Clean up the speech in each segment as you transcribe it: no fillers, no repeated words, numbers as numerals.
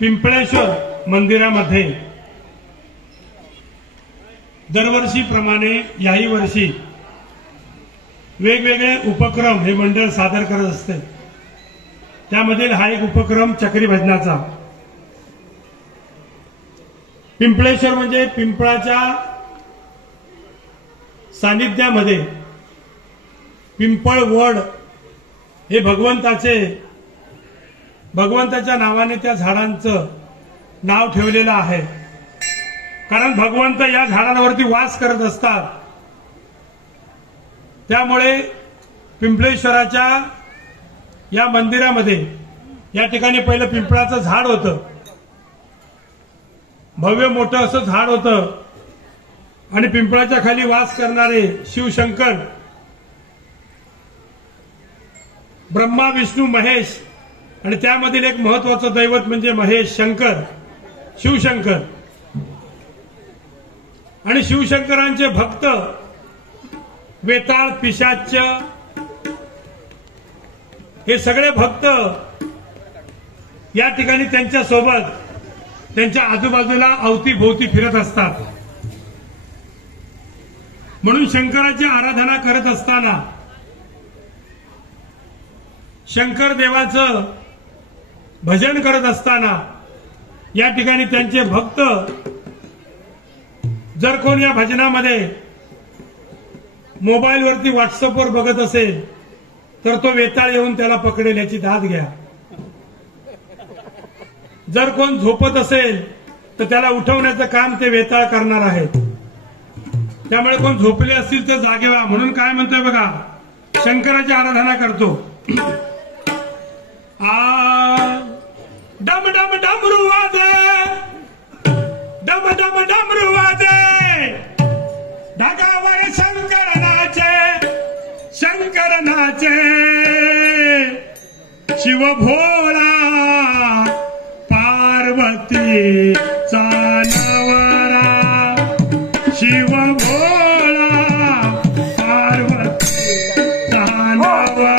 पिंपळेश्वर मंदिरामध्ये दरवर्षीप्रमाणे याही वर्षी वेगवेगळे उपक्रम हे मंडळ सादर करत असते। त्यामधील हा एक उपक्रम चक्री भजनाचा। पिंपळेश्वर म्हणजे पिंपळाच्या सानिध्यामध्ये पिंपळ वड हे भगवंताच्या नावाने त्या झाडांचं नाव ठेवलेलं आहे। कारण भगवंत या झाडांवरती वास करत असतात त्यामुळे पिंपळेश्वराच्या या मंदिरामध्ये या ठिकाणी पहिलं पिंपळाचं झाड होतं, भव्य मोठं असं झाड होतं आणि पिंपळाच्या खाली वास करणारे शिवशंकर, ब्रह्मा विष्णू महेश आणि त्यामधील एक महत्वाचं दैवत म्हणजे महेश शंकर, शिवशंकर. आणि शिवशंकरांचे भक्त वेताळ, पिशाच्य हे सगळे भक्त या ठिकाणी त्यांच्या सोबत त्यांच्या आजूबाजूला अवतीभोवती फिरत असतात. म्हणून शंकराची आराधना करत असताना, शंकर देवाचं भजन करत असताना या ठिकाणी त्यांचे भक्त जर कोण या भजनामध्ये मोबाईलवरती व्हॉट्सअपवर बघत असेल तर तो वेताळ येऊन त्याला पकडेल, याची दाद घ्या. जर कोण झोपत असेल तर त्याला उठवण्याचं काम ते वेताळ करणार आहेत. त्यामुळे कोण झोपले असतील तर जागे व्हा. म्हणून काय म्हणतोय बघा, शंकराची आराधना करतो. डम डम डमरू वाजे, डम डम डमरू वाजे, ढगावर शंकर नाचे, शंकर नाचे, शिव भोळा पार्वती नवरा, शिव भोळा पार्वती नवरा.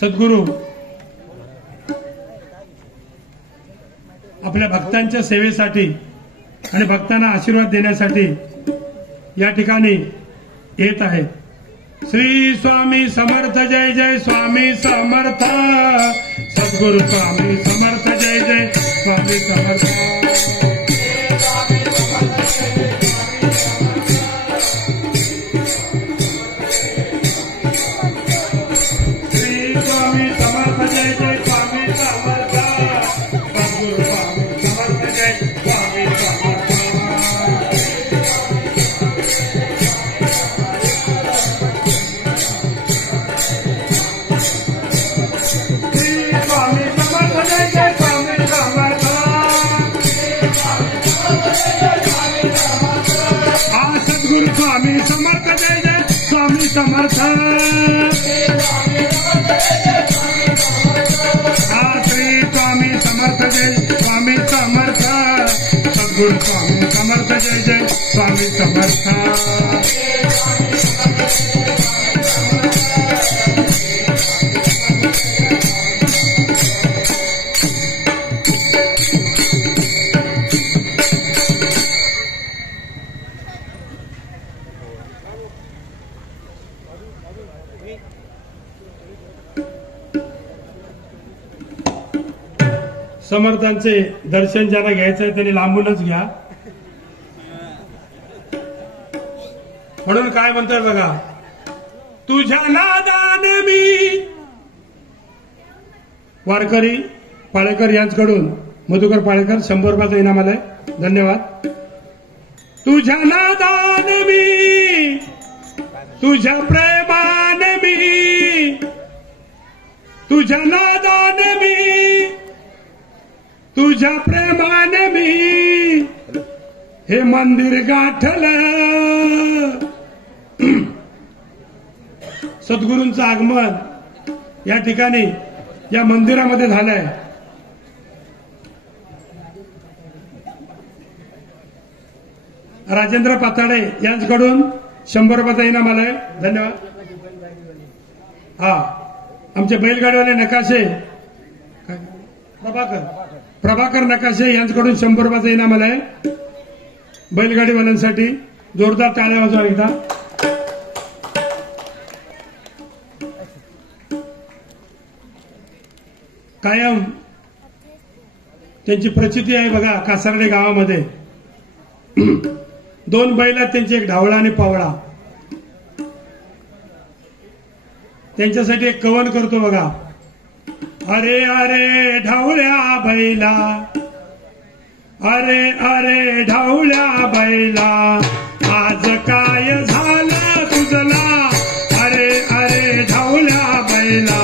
सद्गुरू आपल्या भक्तांच्या सेवेसाठी आणि भक्तांना आशीर्वाद देण्यासाठी या ठिकाणी येत आहेत. श्री स्वामी समर्थ जय जय स्वामी समर्थ, सद्गुरु स्वामी समर्थ जय जय स्वामी समर्थ. श्री स्वामी समर्थ जय जय स्वामी समर्थ, सद्गुरु स्वामी समर्थ जय स्वामी समर्थ. सद्गुरु स्वामी समर्थ जय जय स्वामी समर्थ. श्री स्वामी समर्थ जय स्वामी समर्थ, सद्गुरु स्वामी समर्थ जय जय स्वामी समर्थ. समर्थांचे दर्शन ज्यांना घ्यायचंय त्यांनी लांबूनच घ्या. म्हणून काय म्हणतोय बघा, तुझ्या नादाने मी. वारकरी पाळेकर यांच्याकडून मधुकर पाळेकर 100 रुपयाचा इनाम आलाय, धन्यवाद. तुझ्या नादाने मी, तुझ्या प्रेमाने मी, तुझ्या नादाने मी, तुझ्या प्रेमाने मी हे मंदिर गाठलं. सद्गुरूंचं आगमन या ठिकाणी या मंदिरामध्ये झालंय. राजेंद्र पाताडे यांच्याकडून 100 रुपयाचा इनाम आलाय, धन्यवाद. हा, आमचे बैलगाडीवाले नकाशे प्रभाकर नकाशे यांच्याकडून 100 रुपयाचा इनाम आलाय. बैलगाडीवाल्यांसाठी जोरदार टाळ्या वाजवा एकदा. कायम त्यांची प्रचिती आहे बघा कासारडे गावामध्ये. 2 बैल आहेत त्यांची, एक ढावळा आणि पावळा. त्यांच्यासाठी एक कवन करतो बघा. अरे अरे ढावळ्या बैला, अरे अरे ढावळ्या बैला, आज काय झालं तुझला. अरे अरे ढावळ्या बैला,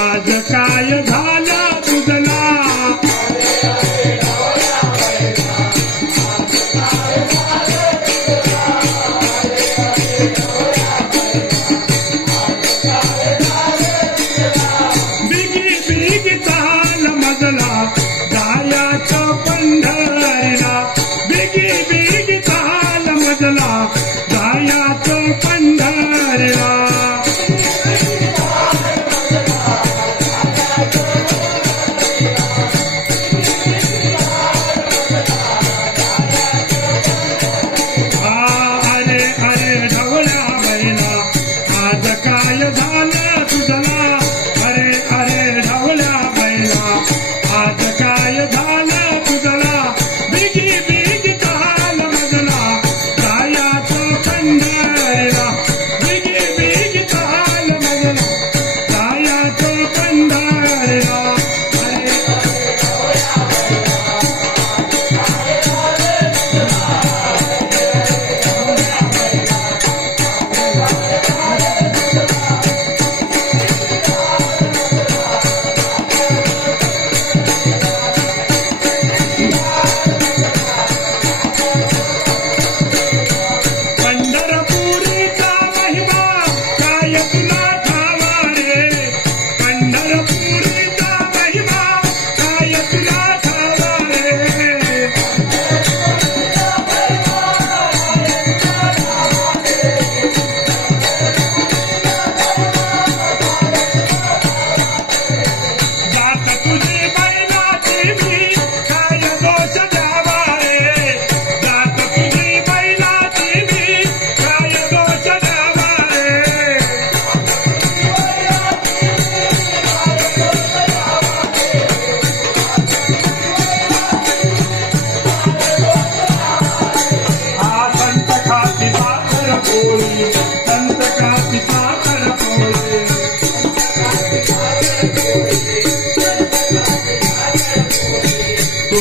आज काय झालं तुझला. जाया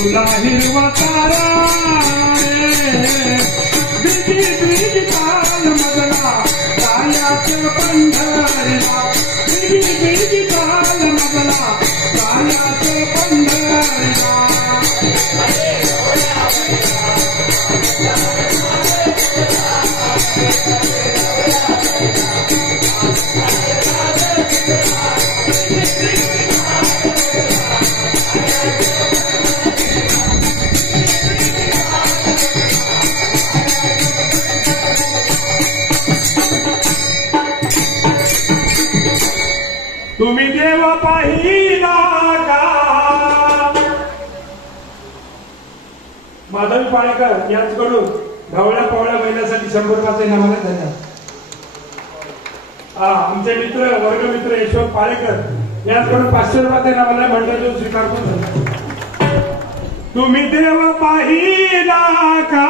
तुला हिरवा तारा बिजी बिजी ताल मधला कायाचं पंढरीला बिजी बिजी ताल मधला कायाचं पंढरीला तुम्ही देव पाहिला का? माधवी पाळेकर यांच्याकडून ढवळ्या पावळ्या महिन्यासाठी 100 रुपयाचा इनाम झाला. आमचे मित्र वर्गमित्र यशवंत पाळेकर यांच्याकडून 500 रुपयाचा इनाम आला. मंडळाचा स्वीकार पण झाला. तुम्ही देव पाहिला का?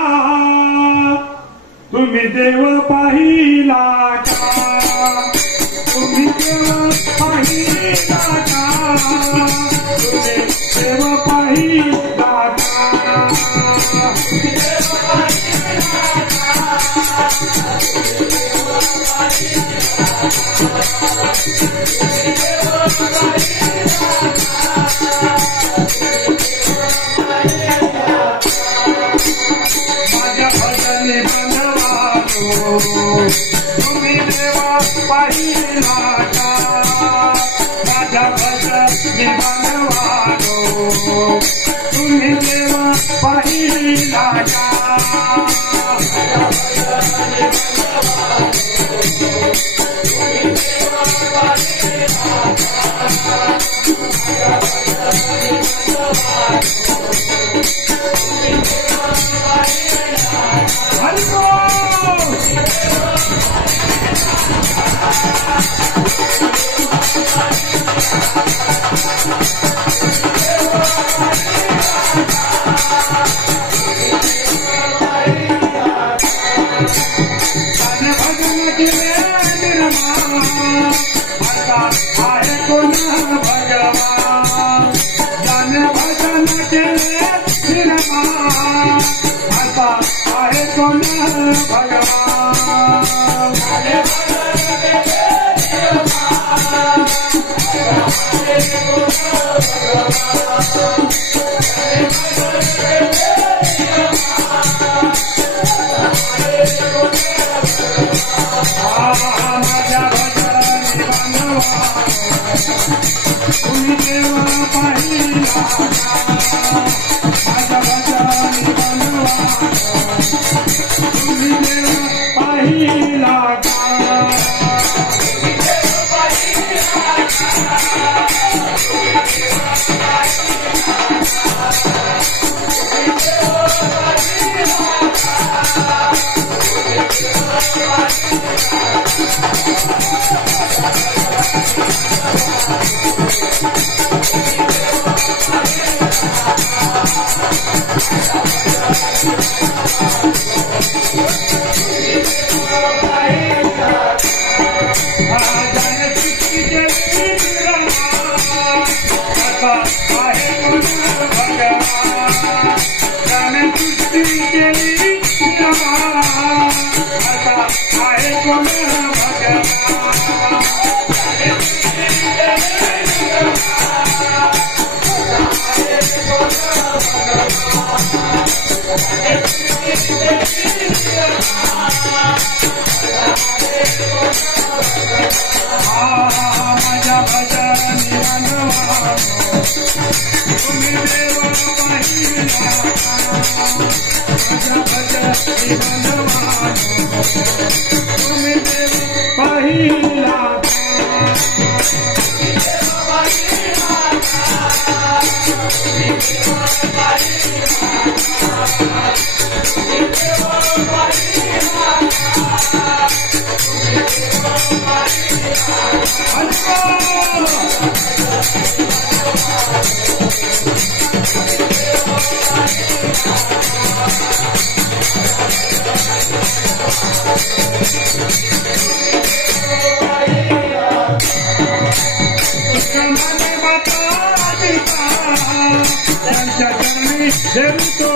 तुम्ही देव पाहिला का? तुम्ही देव पाहिला का? तुम्ही देव पाहिला का? माझ्या भजनी बनवालो तुम्ही देवा पाहिला का? माझ्या भजनी बनवालो तुम्ही देवा पाहिला का? ठेवितो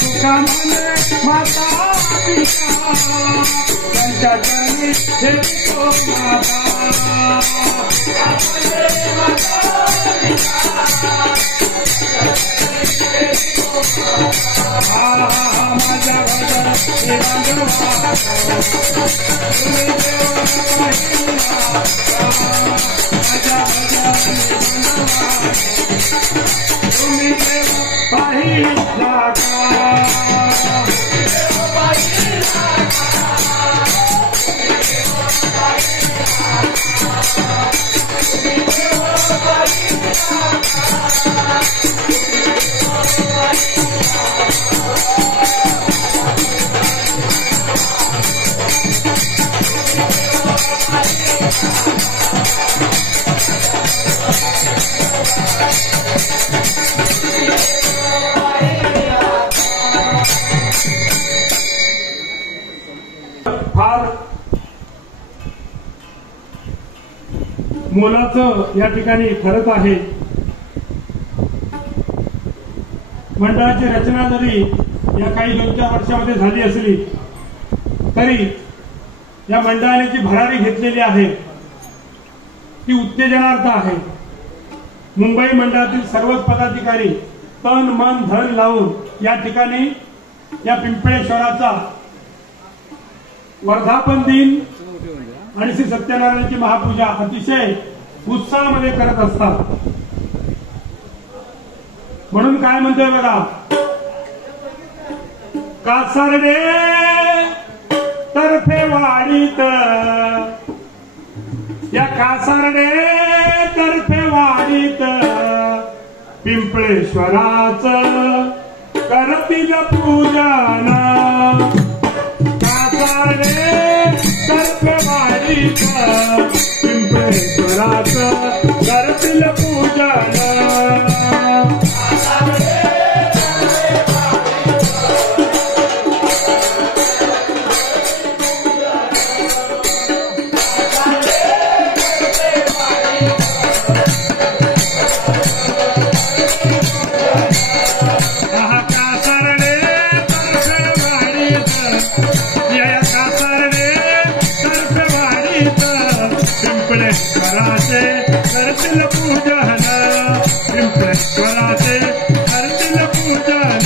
तुका म्हणे माता पिता त्यांच्या चरणी ठेवितो माता माझ्या तुम्ही देव पाहिला फार मोलाचं या ठिकाणी ठरत आहे. मंडळाची रचना जरी या काही 2-4 वर्षामध्ये झाली असली तरी या मंडळाने जी भरारी घेतलेली आहे ती उत्तेजनार्थ आहे. मुंबई मंडळातील सर्वच पदाधिकारी तन मन धन लावून या ठिकाणी या पिंपळेश्वराचा वर्धापन दिन आणि श्री सत्यनारायणाची महापूजा अतिशय उत्साहामध्ये करत असतात. म्हणून काय म्हणतोय बघा, कासारडे तर्फे वाढीत, या कासारडे तर्फे वाढीत पिंपळेश्वराचं करतील पूजन. कासारडे तर्फे वाढीत पिंपळेश्वराचं करतील पूजन. पिंपळेश्वराचे करतील पूजन, पिंपळेश्वराचे करतील पूजन.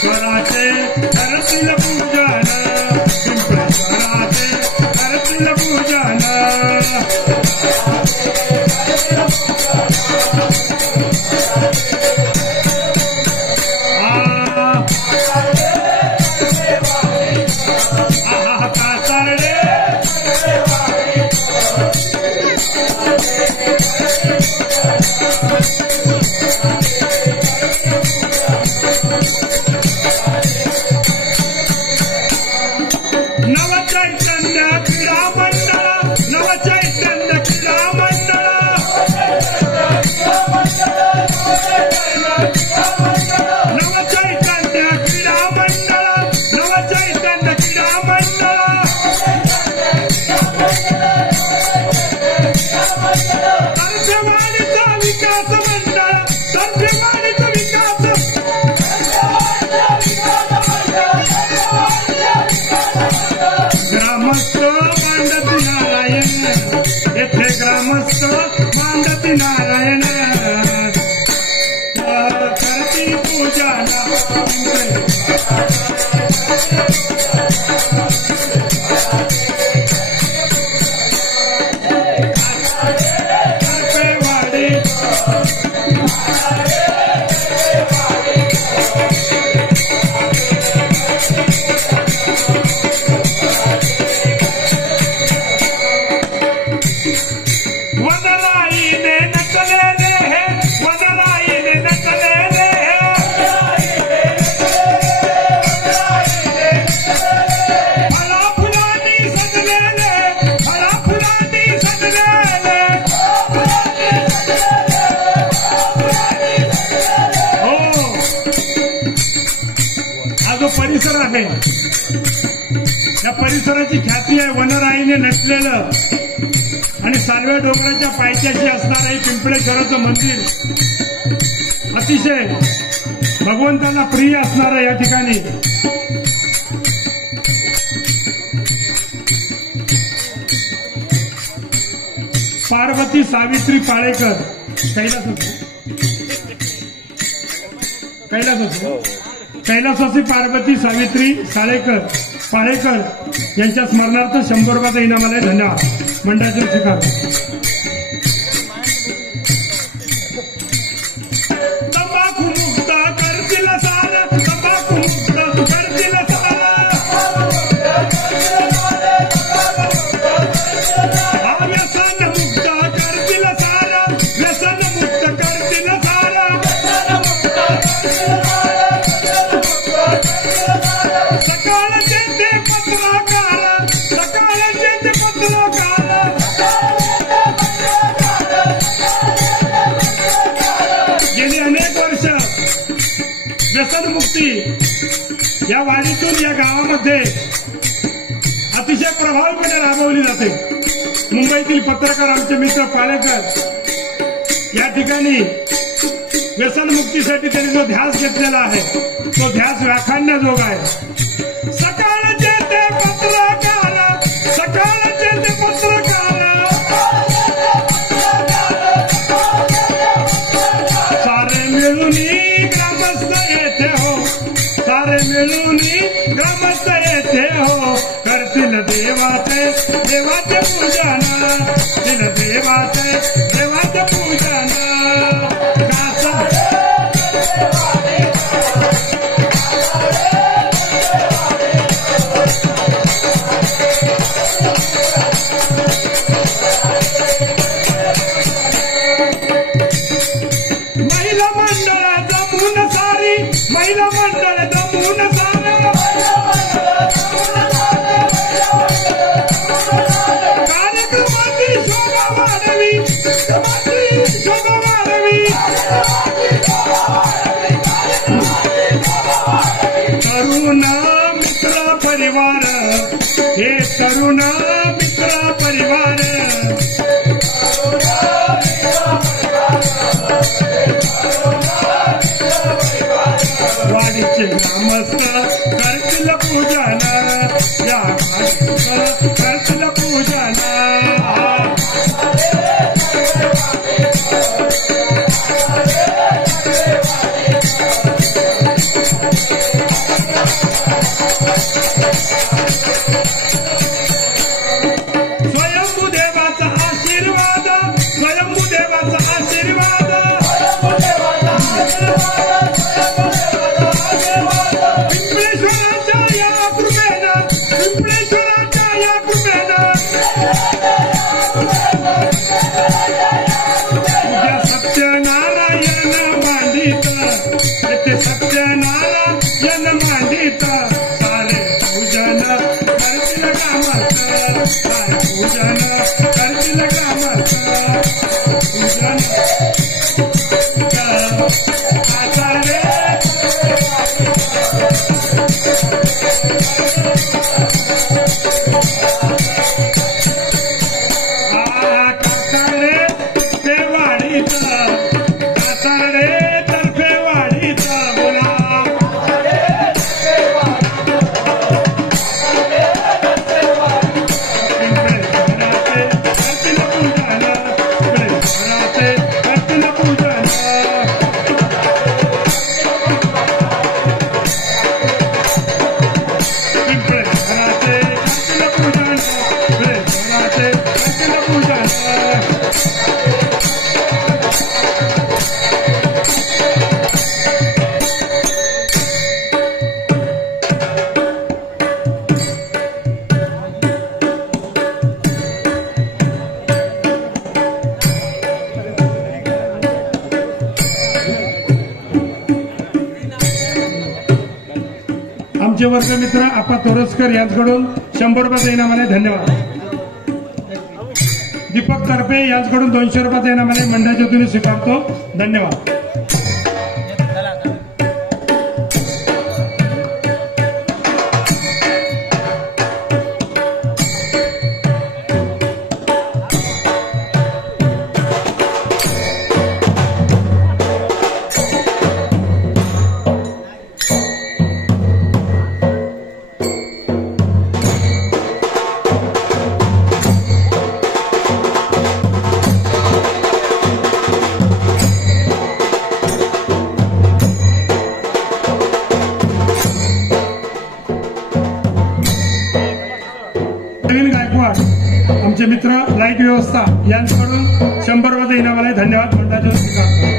स्वराचे करतील पूजन, पिंपळेश्वराचे करतील पूजन. नवचैतन्य क्रीडा मंडळ, नवचैतन्य क्रीडा मंडळ, नवचैतन्य क्रीडा मंडळ, नवचैतन्य क्रीडा मंडळ. तर्फेवाडीचा विकास मंडळ, तर्फेवाडीचा विकास. ग्रामस्थ मांडती नारायण, येथे ग्रामस्थ मांडती नारायण करती पूजन. तर्फेवाडी परिसर आहे, या परिसराची ख्याती आहे वनराईने नटलेलं आणि सालव्या डोंगराच्या पायथ्याशी असणारं हे पिंपळेश्वराचं मंदिर अतिशय भगवंताला प्रिय असणारं या ठिकाणी पार्वती सावित्री पाळेकर कैलासवासी पार्वती सावित्री पाळेकर यांच्या स्मरणार्थ 100 रुपयाचा इनाम आलाय. धन्यवाद. मंडळाचे स्वीकार. तंबाखू मुक्त करतील सारा, तंबाखू मुक्त करतील सारा, व्यसन मुक्त करतील सारा, व्यसन मुक्त करतील सारा, सकाळचे ते पत्रकार, सकाळचे ते पत्रकार, गेली अनेक वर्ष व्यसनमुक्ती या वाडीतून या गावामध्ये अतिशय प्रभावीपणे राबवली जाते. मुंबईतील पत्रकार आमचे मित्र पाळेकर या ठिकाणी व्यसनमुक्तीसाठी त्यांनी जो ध्यास घेतलेला आहे तो ध्यास व्याख्यानाजोगा आहे. सकाळचे ते पत्रकार, सकाळचे ते पत्रकार, सारे मिळून ग्रामस्थ येथे हो, सारे मिळून ग्रामस्थ येथे हो, करतील देवाचे देवाचे पूजन, करतील देवाचे देवाचे पूजन. महिला मंडळ जमून सारी, महिला मंडळ जमून सारा, कार्यक्रमाची शोभा वाढवी, शोभा वाढवी, तरुण मित्र परिवार, हे तरुण मित्र परिवार, वाडीचे ग्रामस्थ करतील पूजन, या करतील पूजन. स्वयंभूदेवाचा आशीर्वाद, स्वयंभूदेवाचा आशीर्वाद, पिंपळेश्वराच्या या कृपेनं, पिंपळेश्वराच्या या कृपेनं उद्या सत्यनारायण मांडित, येथे सत्यनारायण मांडित, सारे पूजन करतील कामात, सारे पूजन करतील कामात, पूजन आचार्य कासारे ते वाडीत, कासारे तर्फे वाडीत, बोला पिंपळेश्वराचे करतील पूजन, पिंपळेश्वराचे करतील पूजन. पिंपळेश्वराचे करतील पूजन, पिंपळेश्वराचे करतील पूजन. आमचे वर्गमित्र आपा तोरसकर यांच्याकडून 100 रुपयाचा इनाम आले. धन्यवाद. दीपक तर्फे यांच्याकडून 200 रुपयाचा इनाम आले. मंडळाच्या वतीने स्वीकारतो. धन्यवाद. आमचे मित्र लाईट व्यवस्था यांच्याकडून 100 रुपये इनाम आले. धन्यवाद मंडळाचे स्वीकारतो.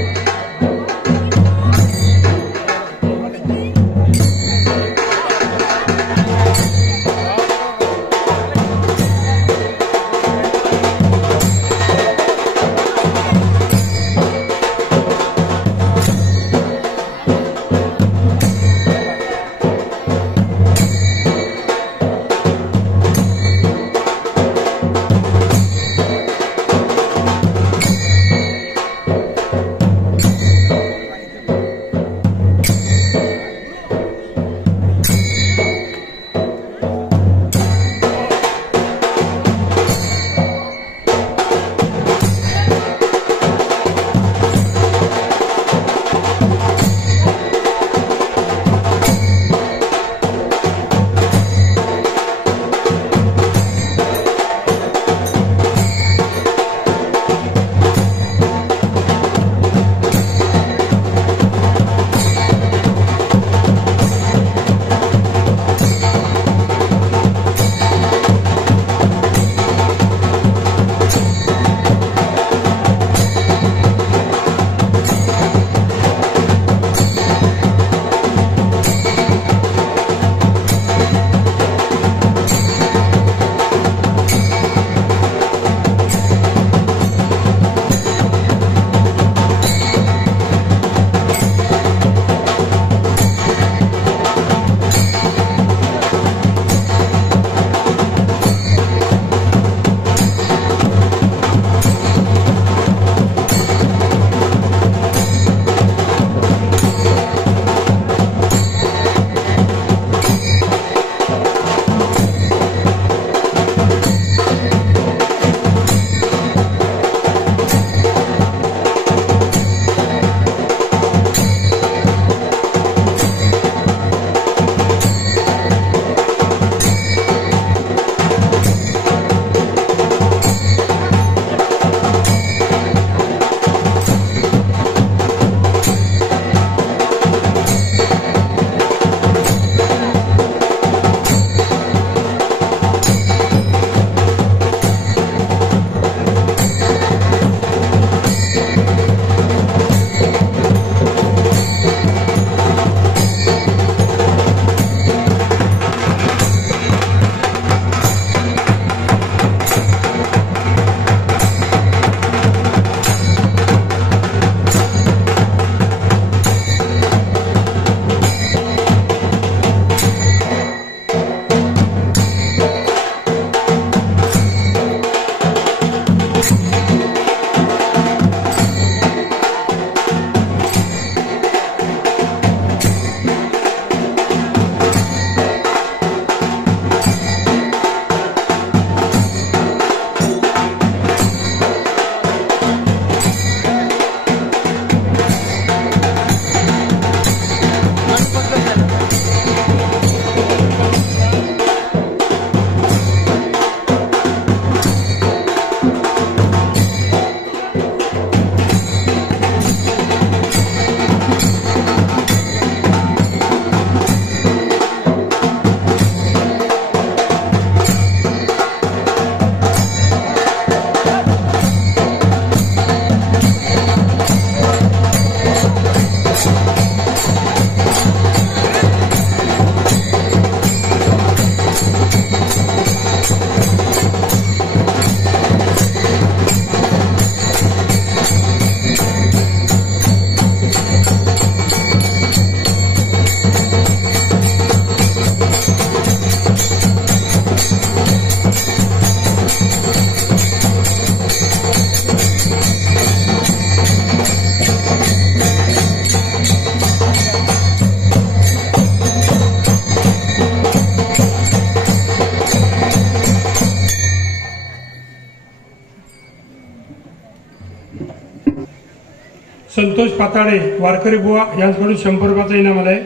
संतोष पाताडे वारकरी बुवा यांच्याकडून 100 रुपयाचा इनाम आलाय.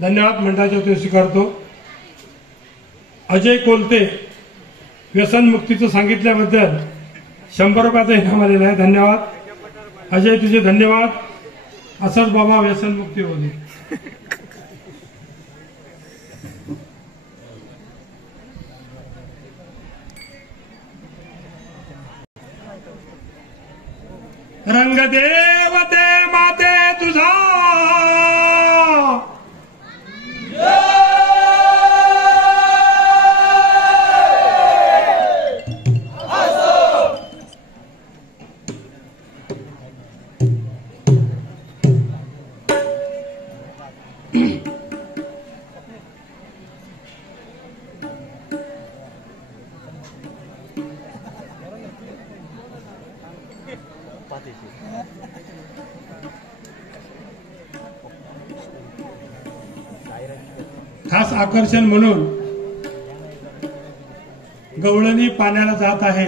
धन्यवाद मंडळाच्या वतीने स्वीकारतो. अजय कोलते व्यसनमुक्तीचं सांगितल्याबद्दल 100 रुपयाचा इनाम आलेला आहे. धन्यवाद अजय, तुझे धन्यवाद. असंच बाबा व्यसनमुक्ती होते. रंग देवते माते तुझा खास आकर्षण म्हणून गवळणी पाण्याला जात आहे.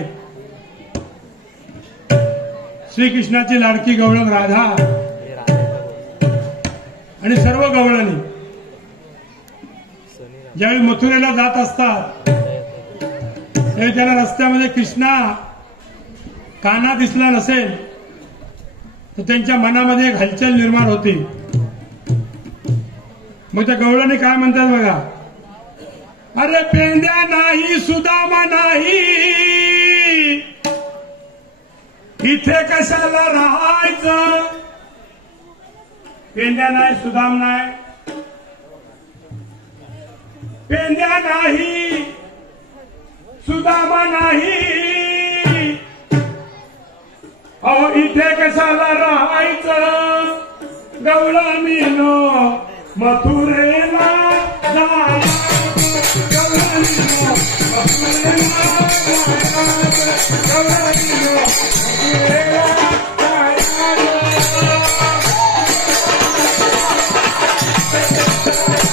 श्रीकृष्णाची लाडकी गवळण राधा आणि सर्व गवळणी ज्यावेळी मथुरेला जात असतात त्यावेळी त्याला रस्त्यामध्ये कृष्णा कान्हा दिसला नसेल तर त्यांच्या मनामध्ये एक हलचल निर्माण होते. मग त्या गवळणी काय म्हणतात बघा, अरे पेंड्या नाही सुदामा नाही इथे कशाला राहायचं. पेंड्या नाही सुदाम नाही, पेंड्या नाही सुदामा नाही अहो इथे कशाला राहायचं. गवळणीनो मथुरेला जाय गवळणीनो मथुरेला गवळणीनो मथुरेला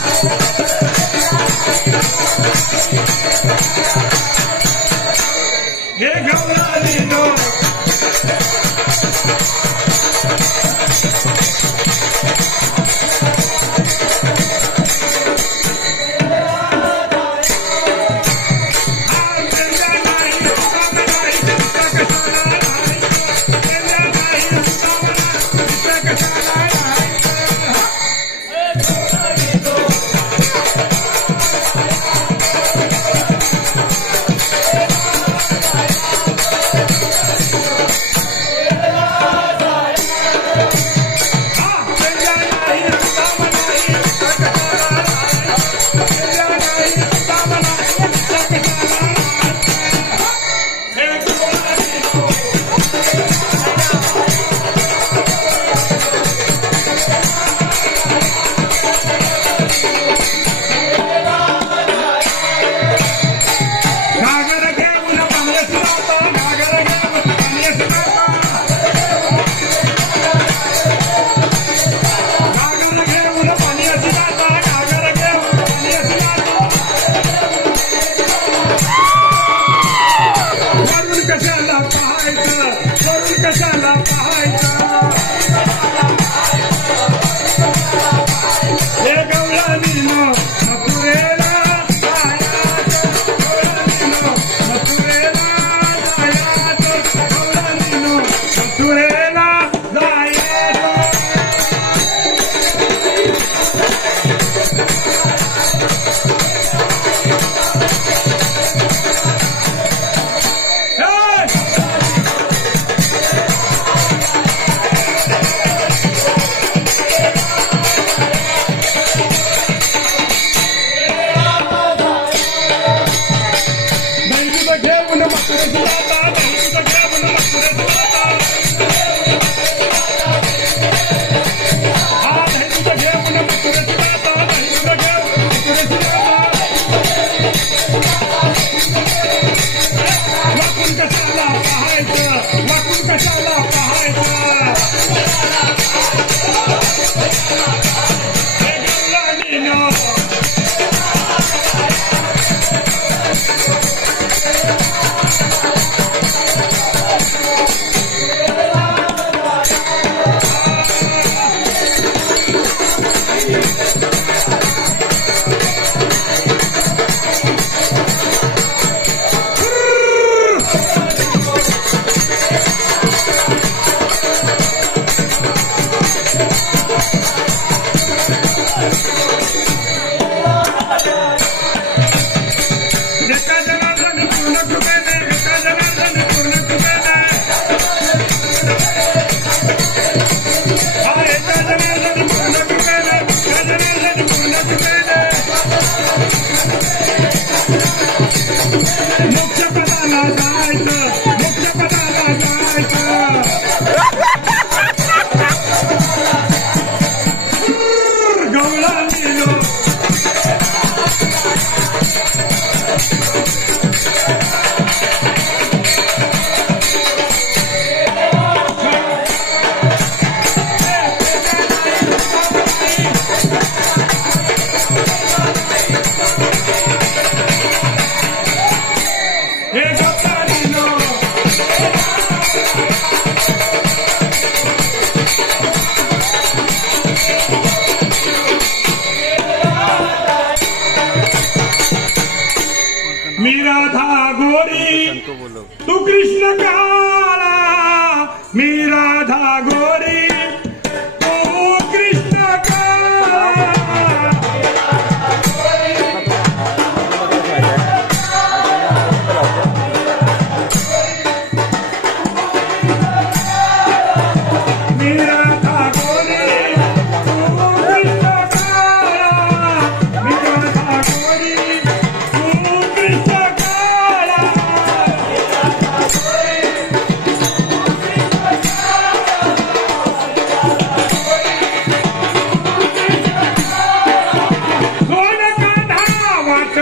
हे गवळणीनो राधा गोरी तू कृष्ण काळा, मी राधा गोरी तू कृष्ण काळा.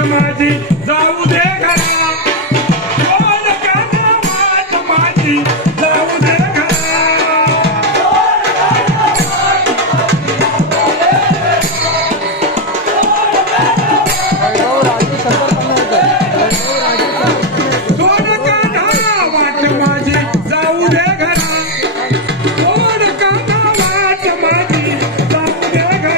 माझी जाऊ दे घरा, बोल काना वाट माझी जाऊ दे घरा. बोल काना वाट माझी जाऊ दे घरा, बोल काना वाट माझी जाऊ दे घरा.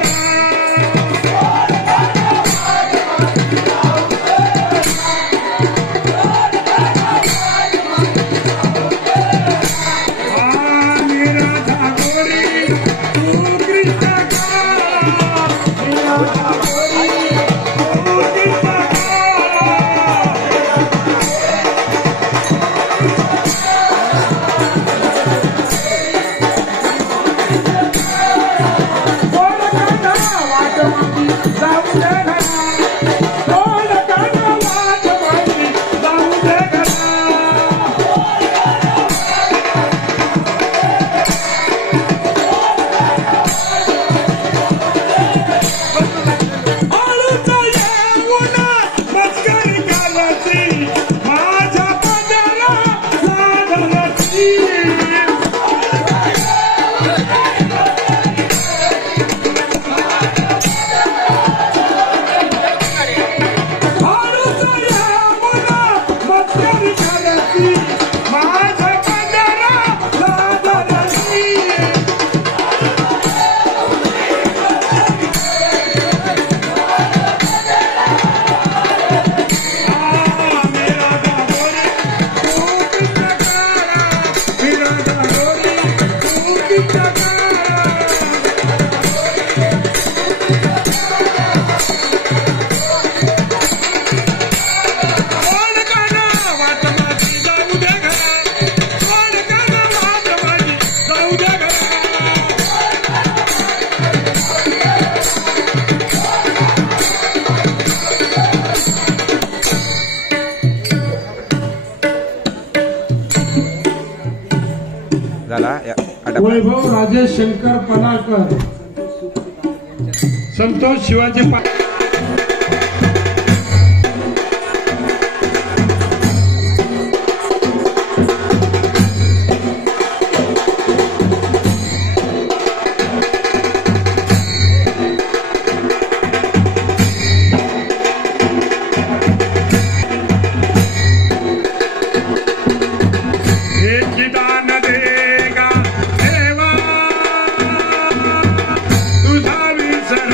वैभव राजेश शंकर पनाळकर, संतोष शिवाजी तुझा विसर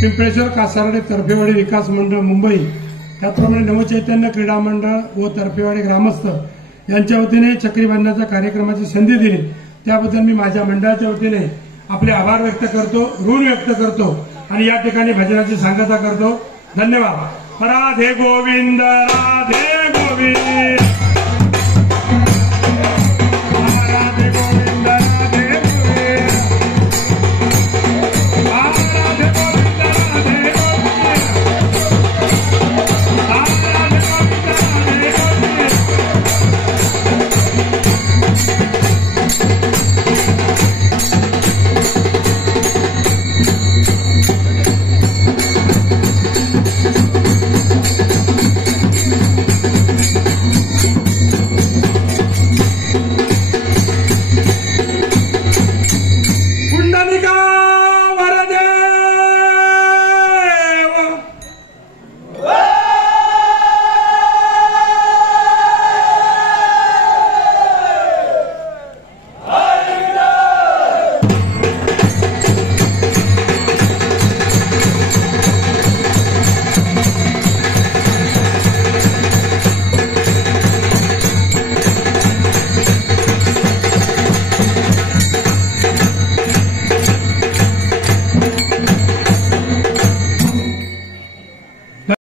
पिंपळेश्वर कासारडे तर्फेवाडी विकास मंडळ मुंबई, त्याचप्रमाणे नवचैतन्य क्रीडा मंडळ व तर्फेवाडी ग्रामस्थ यांच्या वतीने चक्री बांधण्याच्या कार्यक्रमाची संधी दिली त्याबद्दल मी माझ्या मंडळाच्या वतीने आपले आभार व्यक्त करतो, ऋण व्यक्त करतो आणि या ठिकाणी भजनाची सांगता करतो. धन्यवाद. राधे गोविंद राधे गोविंद.